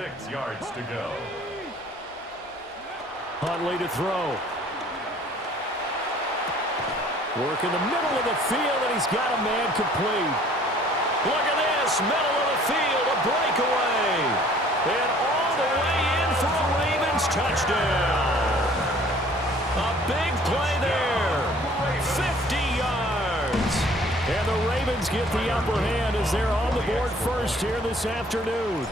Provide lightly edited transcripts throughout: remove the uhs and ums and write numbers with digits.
6 yards to go. Huntley to throw. Work in the middle of the field, and he's got a man complete. Look at this, middle of the field, a breakaway. And all the way in for a Ravens touchdown. A big play there. 50 yards. And the Ravens get the upper hand as they're on the board first here this afternoon.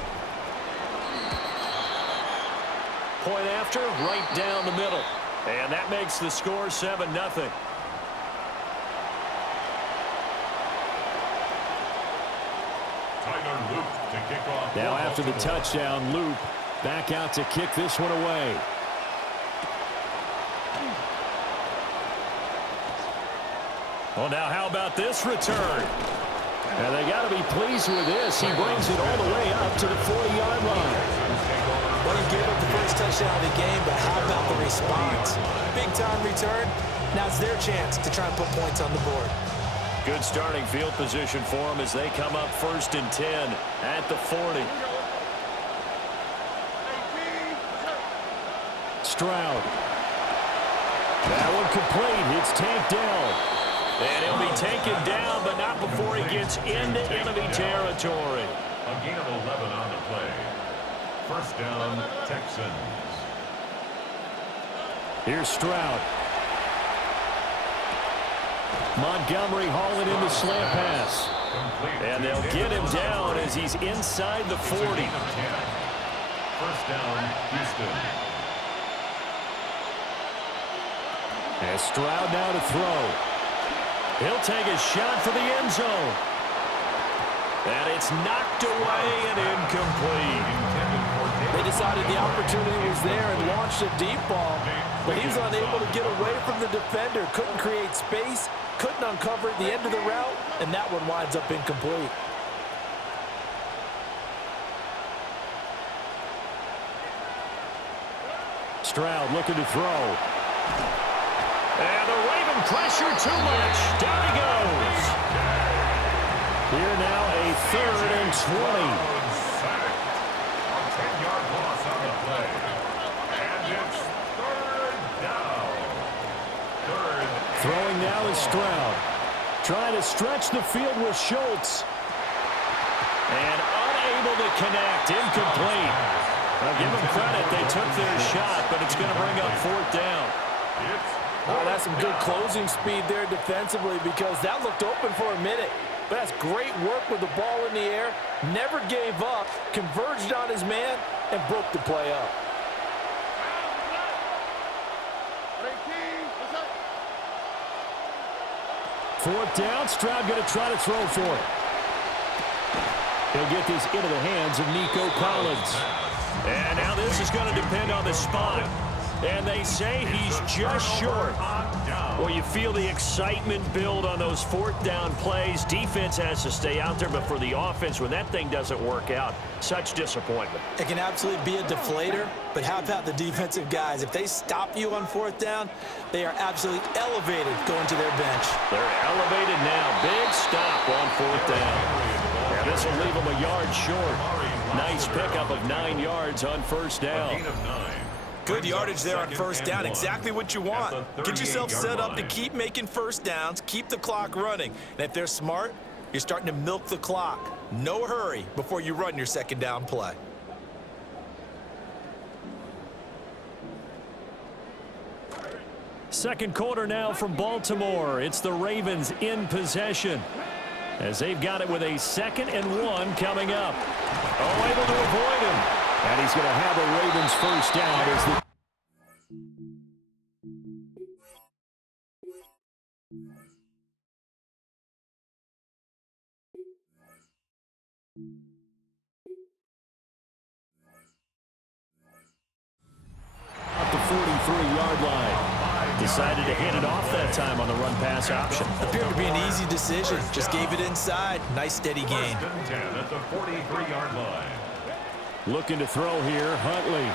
Point after, right down the middle. And that makes the score 7-0. Now after the touchdown, Loop back out to kick this one away. Well, now how about this return? And they got to be pleased with this. He brings it all the way up to the 40-yard line. Well, he gave up the first touchdown of the game, but how about the response? Big-time return. Now it's their chance to try and put points on the board. Good starting field position for them as they come up 1st and 10 at the 40. Stroud. That one complete. It's tanked down. And he'll be taken down, but not before he gets into enemy territory. A gain of 11 on the play. 1st down, Texans. Here's Stroud. Montgomery hauling in the slant pass. And they'll get him down as he's inside the 40. 1st down, Houston. And Stroud now to throw. He'll take a shot for the end zone. And it's knocked away and incomplete. They decided the opportunity was there and launched a deep ball, but he was unable to get away from the defender. Couldn't create space, couldn't uncover the end of the route, and that one winds up incomplete. Stroud looking to throw. And the Raven pressure too much. Down he goes. Here now a 3rd and 20. A 10-yard loss on the play. And it's 3rd down. 3rd. Throwing now is Stroud. Trying to stretch the field with Schultz. And unable to connect. Incomplete. I'll give them credit. They took their shot, but it's going to bring up 4th down. Oh, that's some good closing speed there defensively because that looked open for a minute. But that's great work with the ball in the air. Never gave up, converged on his man, and broke the play up. Fourth down, Stroud going to try to throw for it. He'll get this into the hands of Nico Collins. And now this is going to depend on the spot. And they say he's just short. Well, you feel the excitement build on those 4th down plays. Defense has to stay out there, but for the offense, when that thing doesn't work out, such disappointment. It can absolutely be a deflator, but how about the defensive guys? If they stop you on 4th down, they are absolutely elevated going to their bench. They're elevated now. Big stop on 4th down. And this will leave them a yard short. Nice pickup of 9 yards on 1st down. Good yardage there on 1st down. Exactly what you want. Get yourself set up to keep making 1st downs, keep the clock running. And if they're smart, you're starting to milk the clock. No hurry before you run your 2nd down play. Second quarter now from Baltimore. It's the Ravens in possession as they've got it with a 2nd and 1 coming up. Oh, able to avoid him. And he's going to have a Ravens 1st down as the at the 43-yard line. Decided to hand it off that time on the run-pass option. Appeared to be an easy decision. Just gave it inside. Nice steady gain. 1st and 10 at the 43-yard line. Looking to throw here, Huntley.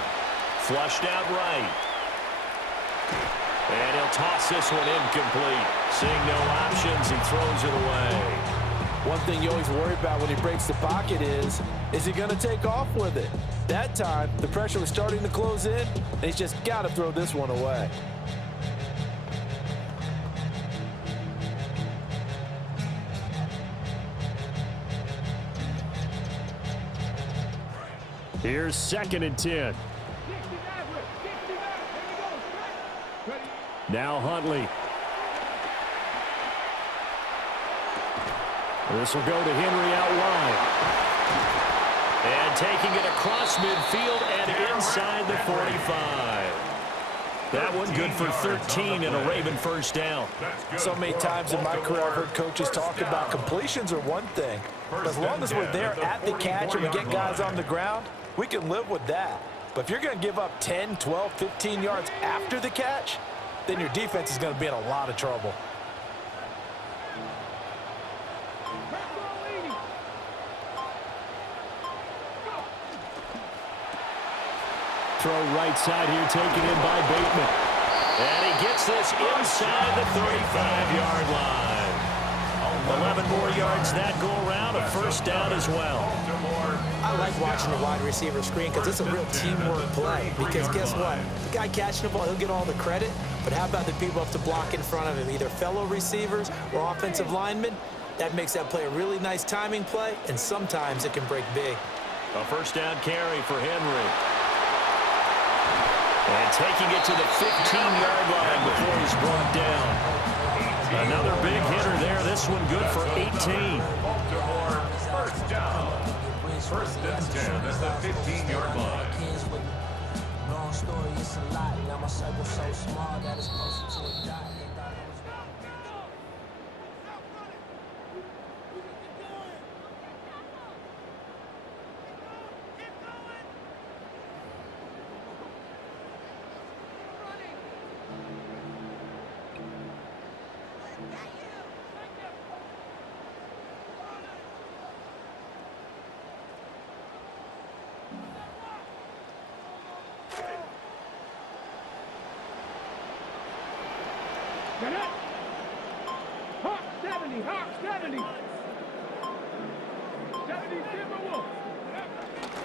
Flushed out right. And he'll toss this one incomplete. Seeing no options, he throws it away. One thing you always worry about when he breaks the pocket is he going to take off with it? That time, the pressure was starting to close in, and he's just got to throw this one away. Here's 2nd and 10. Now Huntley. This will go to Henry out wide. And taking it across midfield and inside the 45. That one good for 13 and a Raven first down. So many times in my career I've heard coaches talk about completions are one thing. But as long as we're there at the catch and we get guys on the ground, we can live with that. But if you're going to give up 10, 12, 15 yards after the catch, then your defense is going to be in a lot of trouble. Throw right side here, taken in by Bateman. And he gets this inside the 35-yard line. 11 more yards that go around, a first down as well. I like watching the wide receiver screen because it's a real teamwork play. Because guess what? The guy catching the ball, he'll get all the credit. But how about the people up to block in front of him, either fellow receivers or offensive linemen? That makes that play a really nice timing play, and sometimes it can break big. A first down carry for Henry. And taking it to the 15-yard line before he's brought down. Another big hitter there. This one good for 18. Baltimore, first down. 1st and 10 at the 15-yard line. Long story, it's a lot. Now my circle so small that it's closer to a dot.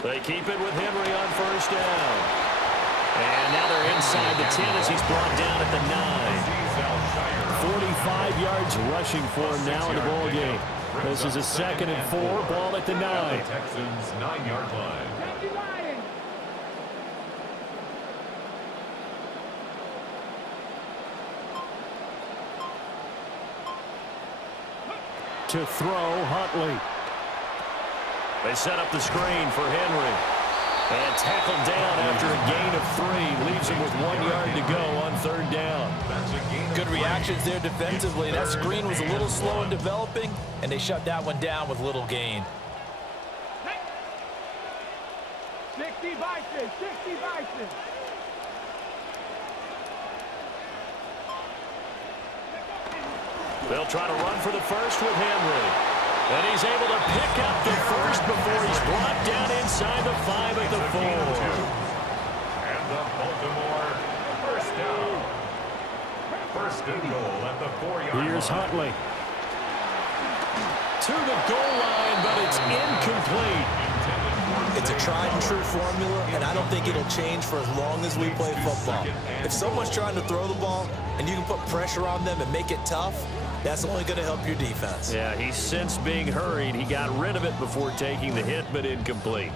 They keep it with Henry on first down. And now they're inside the 10 as he's brought down at the 9. 45 yards rushing for him now in the ball game. This is a 2nd and 4, ball at the 9. Texans 9-yard line. To throw, Huntley. They set up the screen for Henry. And tackled down after a gain of 3. Leaves him with 1 yard to go on 3rd down. Good reactions there defensively. That screen was a little slow in developing, and they shut that one down with little gain. 60 Bison, 60 Bison. They'll try to run for the first with Henry. And he's able to pick up the first before he's brought down inside the 5 at the 4. And the Baltimore first down. 1st and goal at the 4-yard line. Here's Huntley. To the goal line, but it's incomplete. It's a tried and true formula, and I don't think it'll change for as long as we play football. If someone's trying to throw the ball and you can put pressure on them and make it tough, that's only going to help your defense. Yeah, he's since being hurried. He got rid of it before taking the hit, but incomplete.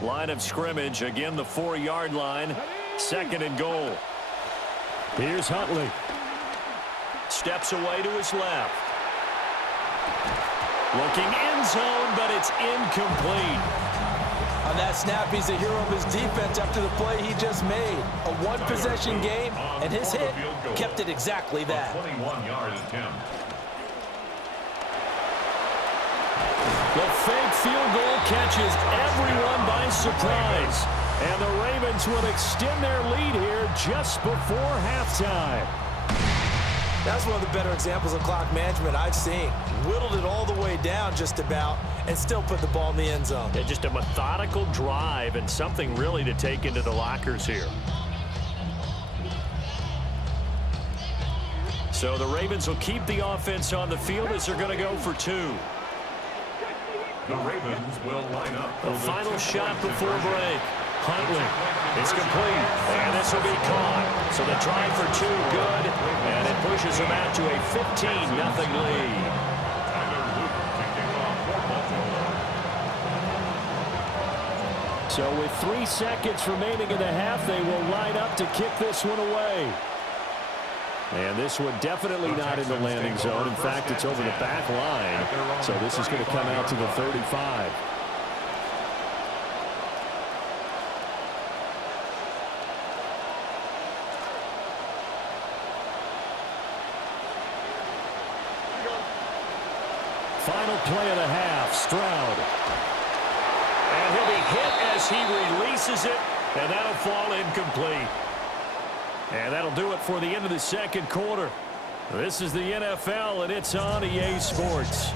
Line of scrimmage, again the 4-yard line. 2nd and goal. Here's Huntley. Steps away to his left. Looking end zone, but it's incomplete. On that snap, he's a hero of his defense after the play he just made. A one-possession game, and his hit kept it exactly that. 21-yard attempt. The fake field goal catches everyone by surprise. And the Ravens will extend their lead here just before halftime. That's one of the better examples of clock management I've seen. Whittled it all the way down just about and still put the ball in the end zone. Yeah, just a methodical drive and something really to take into the lockers here. So the Ravens will keep the offense on the field as they're going to go for 2. The Ravens will line up for The final shot before conversion. break. Huntley. It's complete. And this will be caught. So the try for two, good. And it pushes them out to a 15-0 lead. Tyler Luke to kick off for Baltimore. So with 3 seconds remaining in the half, they will line up to kick this one away. And this one definitely not in the landing zone. In fact, it's over the back line. So this is going to come out to the 35. Final play of the half, Stroud. And he'll be hit as he releases it, and that'll fall incomplete. And that'll do it for the end of the second quarter. This is the NFL, and it's on EA Sports.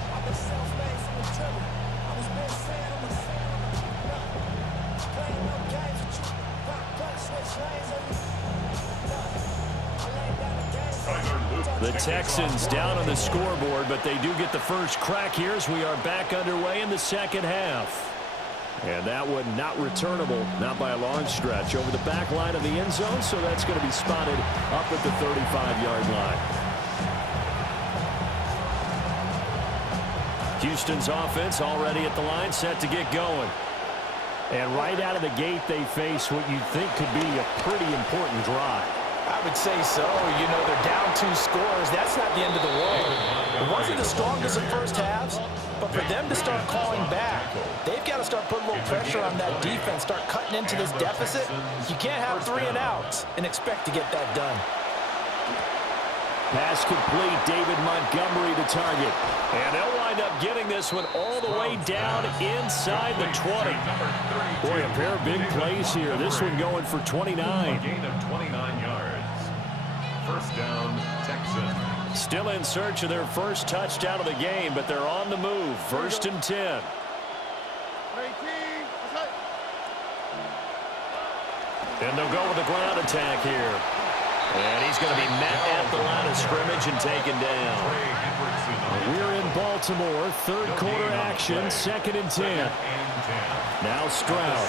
The Texans down on the scoreboard, but they do get the first crack here as we are back underway in the second half. And that one not returnable, not by a long stretch, over the back line of the end zone, so that's going to be spotted up at the 35-yard line. Houston's offense already at the line, set to get going. And right out of the gate, they face what you think could be a pretty important drive. I would say so. You know, they're down 2 scores. That's not the end of the world. It wasn't the strongest in first halves, but for them to start calling back, they've got to start putting a little pressure on that defense, start cutting into this deficit. You can't have 3 and outs and expect to get that done. Pass complete, David Montgomery to target. And they'll wind up getting this one all the way down inside the 20. Boy, a pair of big plays here. This one going for 29. A gain of 29 yards. First down, Texans. Still in search of their first touchdown of the game, but they're on the move. First and 10. And they'll go with the ground attack here. And he's going to be met at the line of scrimmage and taken down. We're in Baltimore. Third quarter action. Second and 10. Now Stroud.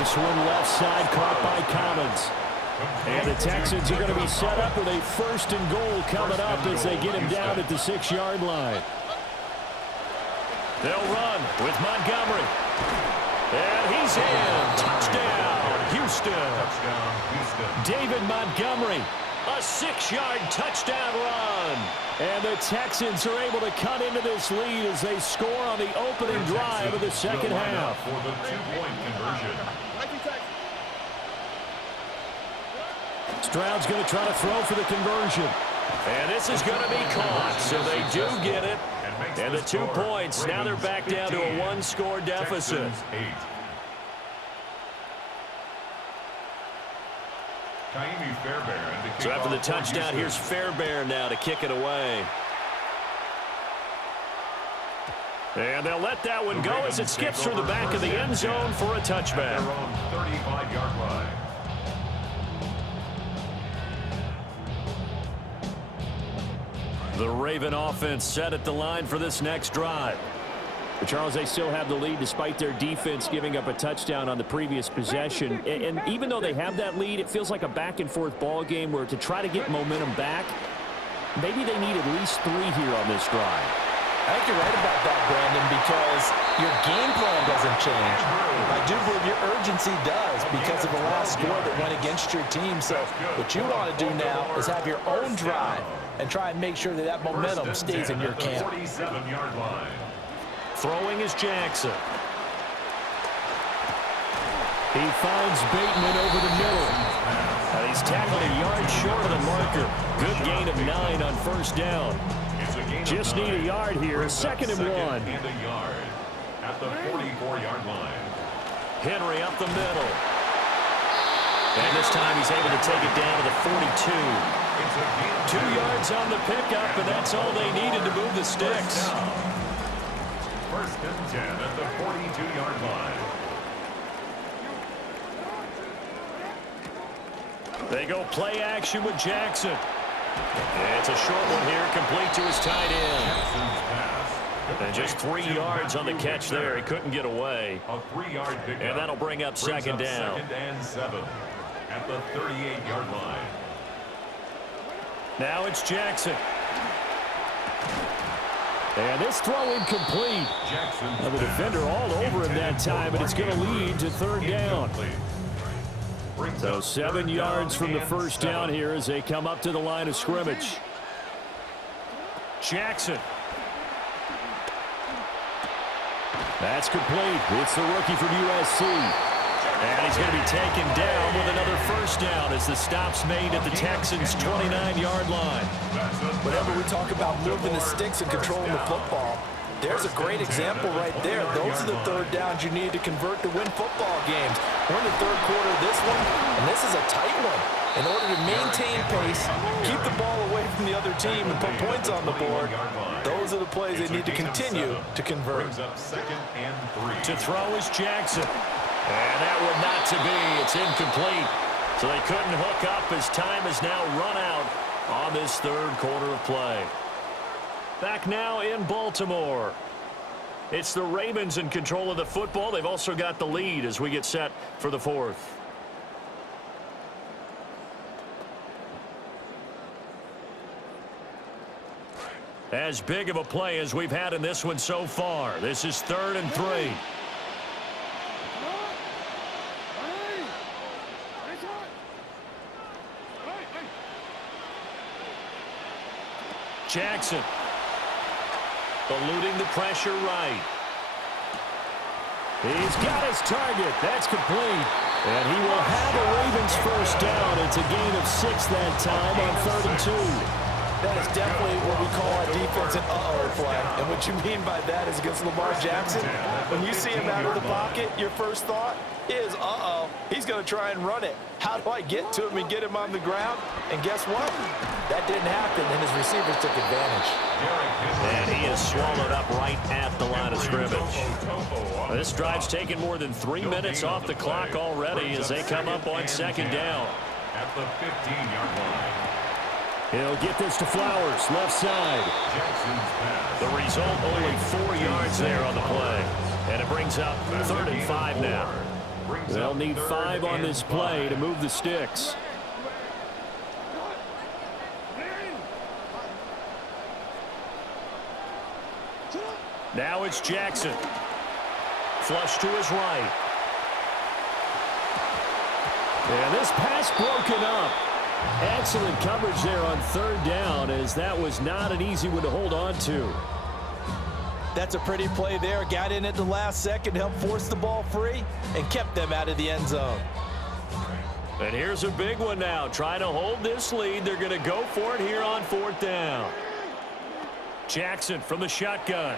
This one left side caught by Collins. And the Texans are going to be set up with a first and goal coming up as they get him down at the 6-yard line. They'll run with Montgomery. And he's in. Touchdown, Houston. David Montgomery, a 6-yard touchdown run. And the Texans are able to cut into this lead as they score on the opening drive of the second half. For the 2-point conversion. Stroud's going to try to throw for the conversion. And this is going to be caught, so they do get it. And the 2 points, now they're back down to a 1-score deficit. So after the touchdown, here's Fairbairn now to kick it away. And they'll let that one go as it skips through the back of the end zone for a touchback. 35-yard line. The Raven offense set at the line for this next drive. But Charles, they still have the lead despite their defense giving up a touchdown on the previous possession. And even though they have that lead, it feels like a back-and-forth ball game where to try to get momentum back, maybe they need at least 3 here on this drive. I think you're right about that, Brandon, because your game plan doesn't change. I do believe your urgency does because of the last score that went against your team. So what you want to do now is have your own drive and try and make sure that that momentum stays in your camp. 47-yard line. Throwing is Jackson. He finds Bateman over the middle. He's tackled a yard short of the marker. Good gain of 9 on first down. Just need a yard here. Second and 1. And a yard at the 44-yard line. Henry up the middle. And this time he's able to take it down to the 42. 2 yards on the pickup, and that's all they needed to move the sticks. First and 10 at the 42-yard line. They go play action with Jackson. And it's a short one here, complete to his tight end. Jackson's pass And just 3 yards on the catch there. He couldn't get away. A 3-yard pickup. And that'll bring up second down. Second and 7 at the 38-yard line. Now it's Jackson. And this throw incomplete. Now the defender all over him that time, and it's going to lead to third down. So 7 yards from the first down here as they come up to the line of scrimmage. Jackson. That's complete. It's the rookie from USC. And he's going to be taken down with another first down as the stop's made at the Texans' 29-yard line. Whenever we talk about moving the sticks and controlling the football, there's a great example right there. Those are the third downs you need to convert to win football games. We're in the third quarter of this one, and this is a tight one. In order to maintain pace, keep the ball away from the other team, and put points on the board, those are the plays they need to continue to convert. To throw is Jackson. And that one not to be. It's incomplete. So they couldn't hook up as time has now run out on this third quarter of play. Back now in Baltimore. It's the Ravens in control of the football. They've also got the lead as we get set for the fourth. As big of a play as we've had in this one so far. This is 3rd and 3. Jackson eluding the pressure right. He's got his target. That's complete. And he will have a Ravens first down. It's a gain of 6 that time on 3rd and 2. That is definitely what we call a defensive uh-oh play. And what you mean by that is against Lamar Jackson, when you see him out of the pocket, your first thought is, uh-oh, he's going to try and run it. How do I get to him and get him on the ground? And guess what? That didn't happen, and his receivers took advantage. And he is swallowed up right at the line of scrimmage. This drive's taken more than 3 minutes off the clock already as they come up on second down. At the 15-yard line. He'll get this to Flowers, left side. The result, only 4 yards there on the play. And it brings up 3rd and 5 now. They'll need 5 on this play to move the sticks. Now it's Jackson. Flush to his right. And this pass broken up. Excellent coverage there on 3rd down, as that was not an easy one to hold on to. That's a pretty play there. Got in at the last second, helped force the ball free, and kept them out of the end zone. And here's a big one now. Trying to hold this lead. They're going to go for it here on 4th down. Jackson from the shotgun.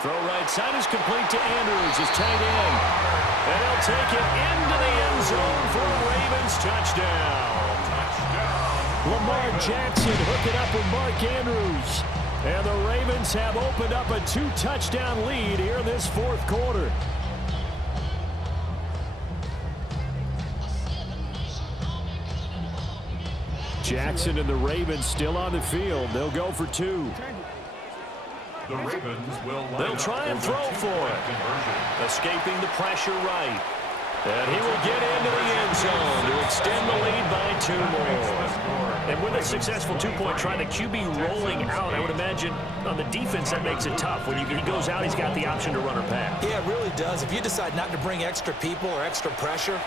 Throw right side is complete to Andrews, his tight end. And he'll take it into the end zone for a Ravens touchdown. Lamar Jackson hook it up with Mark Andrews. And the Ravens have opened up a 2-touchdown lead here in this 4th quarter. Jackson and the Ravens still on the field. They'll go for 2. The Ravens will They'll try and throw for it. Escaping the pressure right. And he will get into the end zone to extend the lead by 2 more. And with a successful 2-point try, the QB rolling out, I would imagine on the defense that makes it tough. When he goes out, he's got the option to run or pass. Yeah, it really does. If you decide not to bring extra people or extra pressure,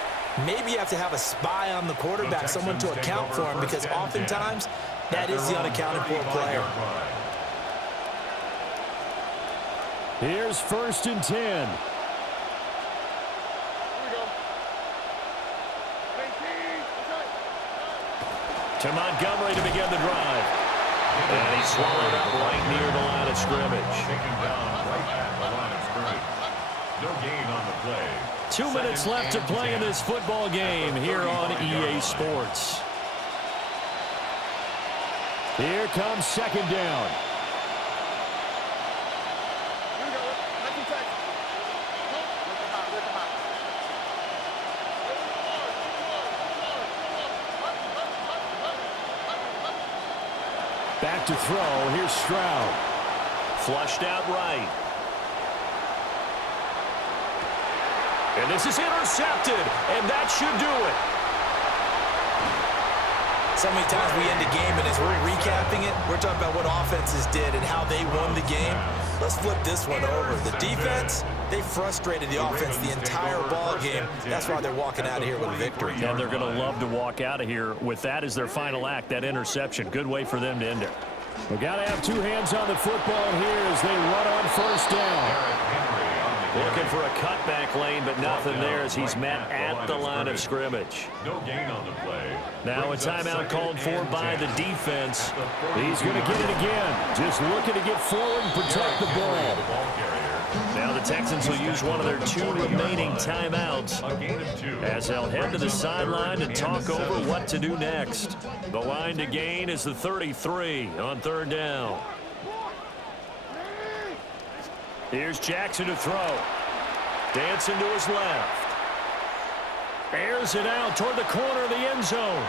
maybe you have to have a spy on the quarterback, someone to account for him, because oftentimes that is the unaccounted for player. Here's 1st and 10. To Montgomery to begin the drive. And he's swallowed up right near the line of scrimmage. Taken down right at the line of scrimmage. No gain on the play. 2 minutes left to play in this football game here on EA Sports. Here comes second down. Back to throw. Here's Stroud. Flushed out right. And this is intercepted, and that should do it. So many times we end the game, and as we're recapping it, we're talking about what offenses did and how they won the game. Let's flip this one over. The defense, they frustrated the offense the entire ball game. That's why they're walking out of here with a victory. And they're going to love to walk out of here with that as their final act, that interception. Good way for them to end it. We've got to have two hands on the football here as they run on first down. Looking for a cutback lane, but nothing there as he's met at the line of scrimmage. No gain on the play. Now a timeout called for by the defense. He's going to get it again. Just looking to get forward and protect the ball. Now the Texans will use one of their two remaining timeouts as they'll head to the sideline to talk over what to do next. The line to gain is the 33 on third down. Here's Jackson to throw. Dancing to his left. Airs it out toward the corner of the end zone.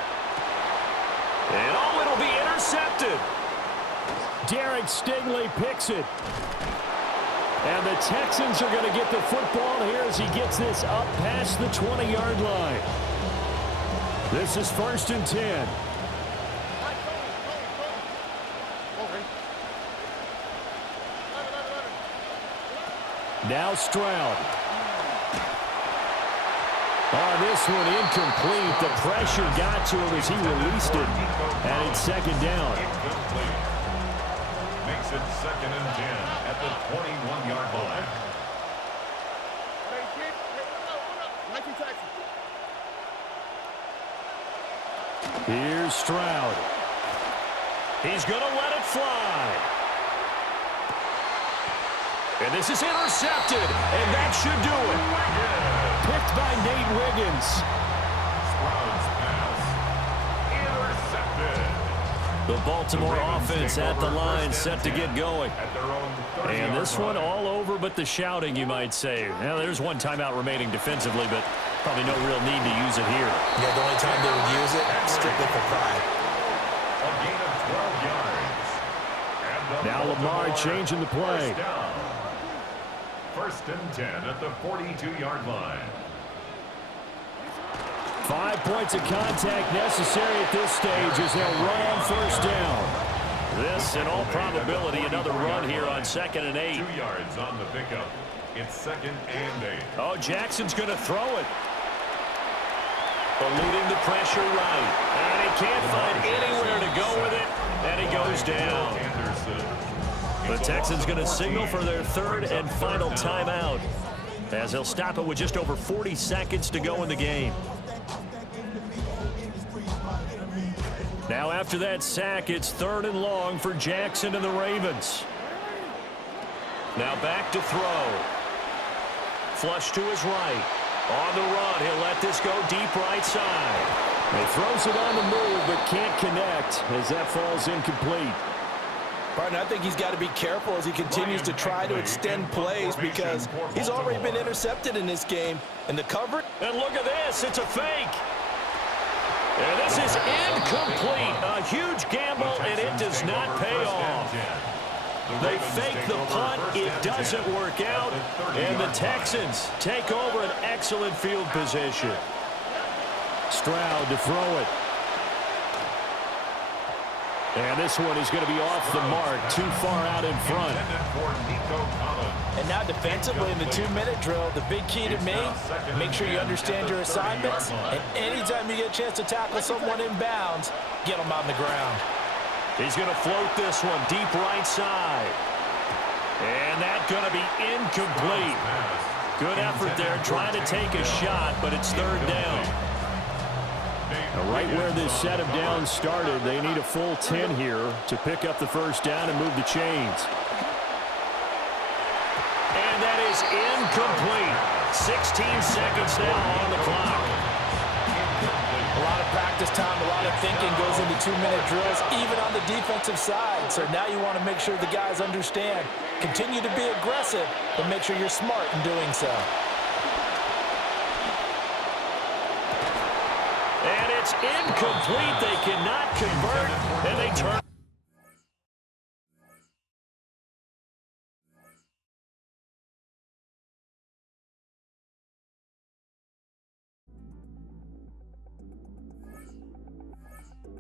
And oh, it'll be intercepted. Derek Stingley picks it. And the Texans are going to get the football here as he gets this up past the 20-yard line. This is 1st and 10. Now Stroud. Oh, this one incomplete. The pressure got to him as he released it. And it's 2nd down. Makes it 2nd and 10 at the 21-yard line. Here's Stroud. He's going to let it fly. And this is intercepted, and that should do it. Picked by Nate Wiggins. Stroud's pass intercepted. The Baltimore offense at the line set to get going. And this one all over but the shouting, you might say. Now, there's one timeout remaining defensively, but probably no real need to use it here. Yeah, the only time they would use it, strictly for pride. A gain of 12 yards. Now Lamar changing the play. 1st and 10 at the 42-yard line. 5 points of contact necessary at this stage as they'll run on first down. This, in all probability, another run here on 2nd and 8. 2 yards on the pickup. It's 2nd and 8. Oh, Jackson's going to throw it. Eluding the pressure right. And he can't find anywhere to go with it. And he goes down. The Texans going to signal for their 3rd and final timeout as they'll stop it with just over 40 seconds to go in the game. Now after that sack, it's 3rd and long for Jackson and the Ravens. Now back to throw. Flush to his right. On the run, he'll let this go deep right side. He throws it on the move but can't connect as that falls incomplete. Barton, I think he's got to be careful as he continues to try to extend plays because he's already been intercepted in this game. And the cover. And look at this. It's a fake. And this is incomplete. A huge gamble, and it does not pay off. They fake the punt. It doesn't work out. And the Texans take over an excellent field position. Stroud to throw it. And this one is going to be off the mark, too far out in front. And now defensively in the 2-minute drill, the big key to me, make sure you understand your assignments. And anytime you get a chance to tackle someone in bounds, get them on the ground. He's going to float this one deep right side. And that's going to be incomplete. Good effort there, trying to take a shot, but it's 3rd down. Right where this set of downs started, they need a full 10 here to pick up the first down and move the chains. And that is incomplete. 16 seconds now on the clock. A lot of practice time, a lot of thinking goes into 2-minute drills, even on the defensive side. So now you want to make sure the guys understand. Continue to be aggressive, but make sure you're smart in doing so. And it's incomplete. They cannot convert, and they turn.